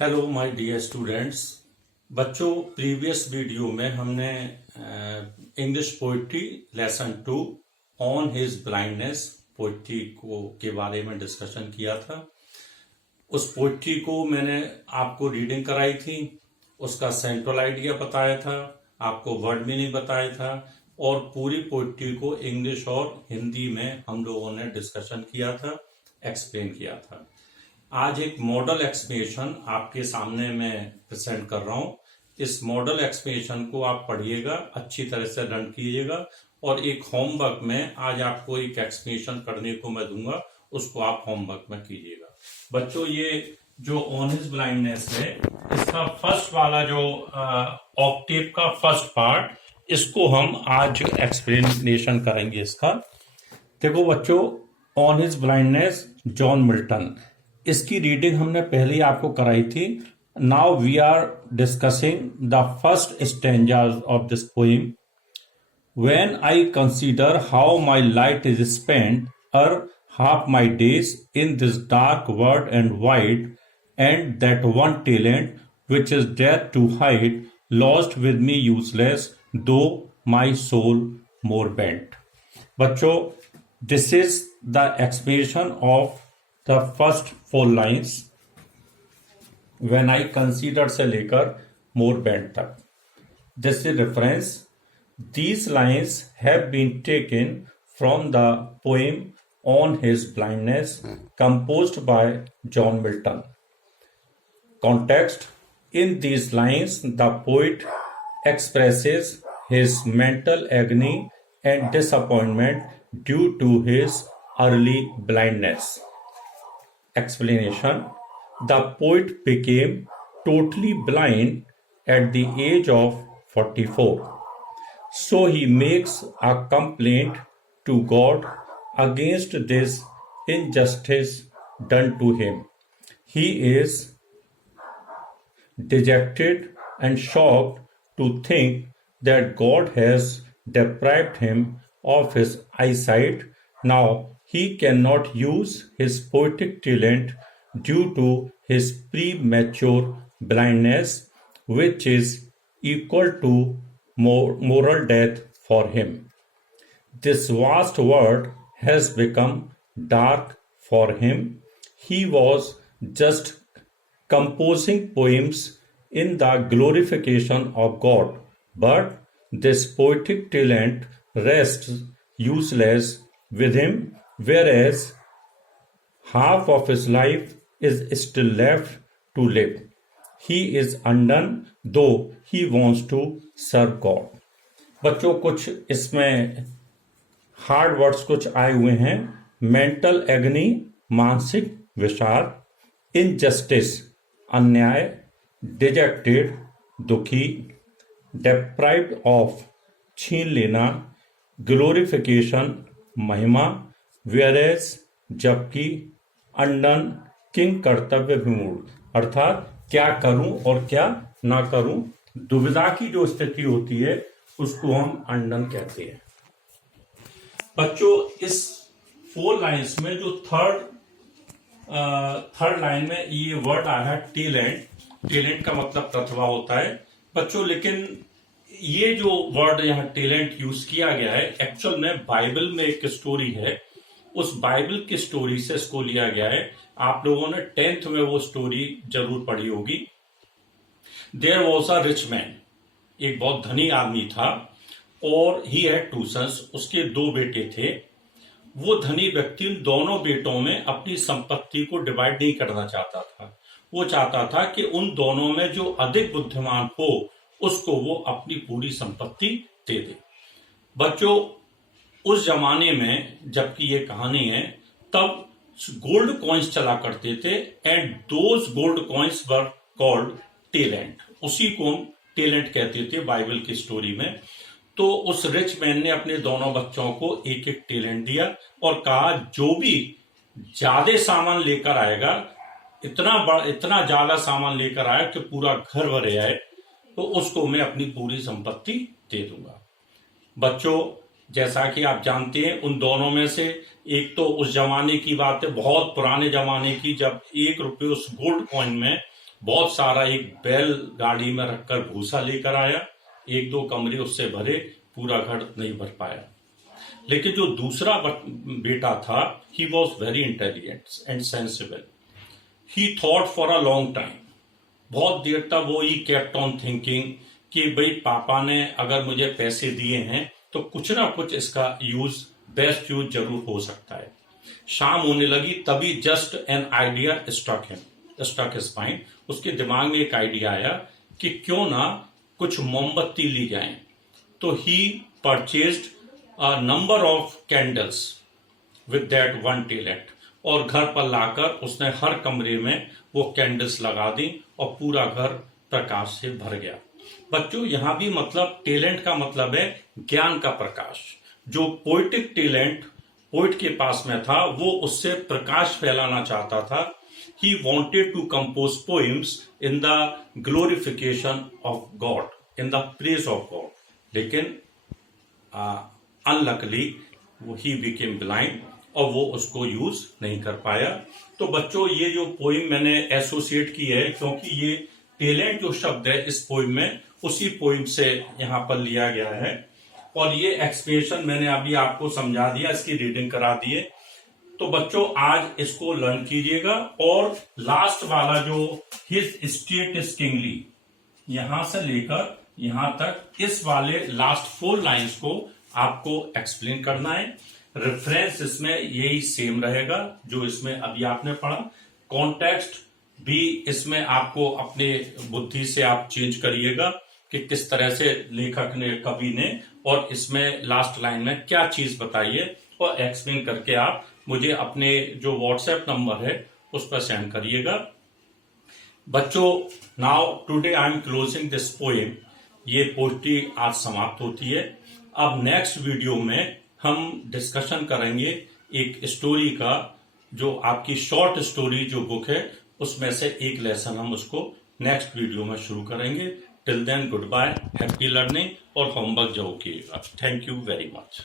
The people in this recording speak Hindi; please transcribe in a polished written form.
Hello my dear students. बच्चों, प्रीवियस वीडियो में हमने English poetry lesson 2 on his blindness poetry को के बारे में डिस्कशन किया था। उस पोइट्री को मैंने आपको रीडिंग कराई थी, उसका सेंट्रल आइडिया बताया था, आपको वर्ड मीनिंग बताया था और पूरी पोइट्री को इंग्लिश और हिंदी में हम लोगों ने डिस्कशन किया था, एक्सप्लेन किया था। आज एक मॉडल एक्सप्लेनेशन आपके सामने मैं प्रेजेंट कर रहा हूं। इस मॉडल एक्सप्लेनेशन को आप पढ़िएगा, अच्छी तरह से लर्न कीजिएगा और एक होमवर्क में आज आपको एक एक्सप्लेनेशन करने को मैं दूंगा, उसको आप होमवर्क में कीजिएगा। बच्चों, ये जो ऑन हिज ब्लाइंडनेस है, इसका फर्स्ट वाला जो ऑक्टेव का फर्स्ट पार्ट, इसको हम आज एक्सप्लेनेशन करेंगे इसका। देखो बच्चों, on his blindness John Milton, इसकी रीडिंग हमने पहले ही आपको कराई थी। Now we are discussing the first stanzas of this poem. When I consider how my light is spent और half my days in this dark world and wide, and that one talent which is there to hide, lost with me useless, though my soul more bent. बच्चों, this is the explanation of the first 4 lines when I consider से लेकर more bent तक. This is reference. These lines have been taken from the poem On His Blindness, composed by John Milton. Context: in these lines, the poet expresses his mental agony and disappointment due to his early blindness. Explanation: the poet became totally blind at the age of 44. So he makes a complaint to God against this injustice done to him. He is dejected and shocked to think that God has deprived him of his eyesight. Now he cannot use his poetic talent due to his premature blindness, which is equal to moral death for him. This vast world has become dark for him. He was just composing poems in the glorification of God, but this poetic talent rests useless with him, whereas half of his life is still left to live. He is undone, though he wants to serve God. बच्चों, कुछ इसमें हार्ड वर्ड्स कुछ आए हुए हैं। मेंटल एग्नी, मानसिक विषाद, इनजस्टिस, अन्याय, डिजेक्टेड, दुखी, डेप्राइव्ड ऑफ, छीन लेना, ग्लोरिफिकेशन, महिमा, वेयरएज, जबकि, अंडन, किंग, कर्तव्य विमूढ़, अर्थात क्या करूं और क्या ना करूं, दुविधा की जो स्थिति होती है उसको हम अंडन कहते हैं। बच्चों, इस 4 लाइन्स में जो थर्ड लाइन में ये वर्ड आया है टैलेंट। टैलेंट का मतलब प्रतिभा होता है बच्चों, लेकिन ये जो वर्ड यहाँ टैलेंट यूज किया गया है, एक्चुअल में बाइबल में एक स्टोरी है, उस बाइबल की स्टोरी से इसको लिया गया है। आप लोगों ने 10th में वो स्टोरी जरूर पढ़ी होगी। There was a rich man, एक बहुत धनी आदमी था और ही हैड 2 sons, उसके 2 बेटे थे। वो धनी व्यक्ति उन दोनों बेटों में अपनी संपत्ति को डिवाइड नहीं करना चाहता था। वो चाहता था कि उन दोनों में जो अधिक बुद्धिमान हो उसको वो अपनी पूरी संपत्ति दे दे। बच्चों, उस जमाने में जबकि ये कहानी है, तब गोल्ड कॉइन्स चला करते थे and those gold coins were called talent. उसी को हम टैलेंट कहते थे बाइबल की स्टोरी में। तो उस रिच मैन ने अपने दोनों बच्चों को एक एक टैलेंट दिया और कहा, जो भी ज्यादा सामान लेकर आएगा, इतना ज्यादा सामान लेकर आया कि पूरा घर भर आए, तो उसको मैं अपनी पूरी संपत्ति दे दूंगा। बच्चों, जैसा कि आप जानते हैं, उन दोनों में से एक तो उस जमाने की बात है, बहुत पुराने जमाने की, जब 1 रुपये उस गोल्ड कॉइन में बहुत सारा एक बैल गाड़ी में रखकर भूसा लेकर आया, 1-2 कमरे उससे भरे, पूरा घर नहीं भर पाया। लेकिन जो दूसरा बेटा था, he was very intelligent and sensible. He thought for a long time, बहुत देर तक वो ही केप्ट ऑन थिंकिंग कि भाई पापा ने अगर मुझे पैसे दिए हैं तो कुछ ना कुछ इसका यूज, बेस्ट यूज जरूर हो सकता है। शाम होने लगी, तभी just an idea stuck his mind, उसके दिमाग में एक आइडिया आया कि क्यों ना कुछ मोमबत्ती ली जाए। तो ही purchased a number of candles with that one talent, और घर पर लाकर उसने हर कमरे में वो कैंडल्स लगा दी और पूरा घर प्रकाश से भर गया। बच्चों, यहां भी मतलब टैलेंट का मतलब है ज्ञान का प्रकाश। जो पोइटिक टैलेंट पोइट के पास में था, वो उससे प्रकाश फैलाना चाहता था। He wanted to compose poems in the glorification of God, in the praise of God, लेकिन अनलकली ही बिकेम ब्लाइंड और वो उसको यूज नहीं कर पाया। तो बच्चों, ये जो पोइम मैंने एसोसिएट की है, क्योंकि ये टैलेंट जो शब्द है इस पोइम में उसी पोइम से यहाँ पर लिया गया है, और ये एक्सप्रेशन मैंने अभी आपको समझा दिया, इसकी रीडिंग करा दिए। तो बच्चों, आज इसको लर्न कीजिएगा, और लास्ट वाला जो हिज स्टेट इज किंगली, यहां से लेकर यहां तक इस वाले लास्ट 4 लाइंस को आपको एक्सप्लेन करना है। रेफरेंस इसमें यही सेम रहेगा जो इसमें अभी आपने पढ़ा। कॉन्टेक्स्ट भी इसमें आपको अपने बुद्धि से आप चेंज करिएगा कि किस तरह से लेखक ने, कवि ने, और इसमें लास्ट लाइन में क्या चीज बताई है, और एक्सप्लेन करके आप मुझे अपने जो व्हाट्सएप नंबर है उस पर सेंड करिएगा। बच्चों, now today I am closing this poem. ये पोएट्री आज समाप्त होती है। अब नेक्स्ट वीडियो में हम डिस्कशन करेंगे एक स्टोरी का, जो आपकी शॉर्ट स्टोरी जो बुक है उसमें से एक लेसन हम उसको नेक्स्ट वीडियो में शुरू करेंगे। Till then, goodbye, happy learning, और होमवर्क जरूर कीजिएगा। Thank you very much.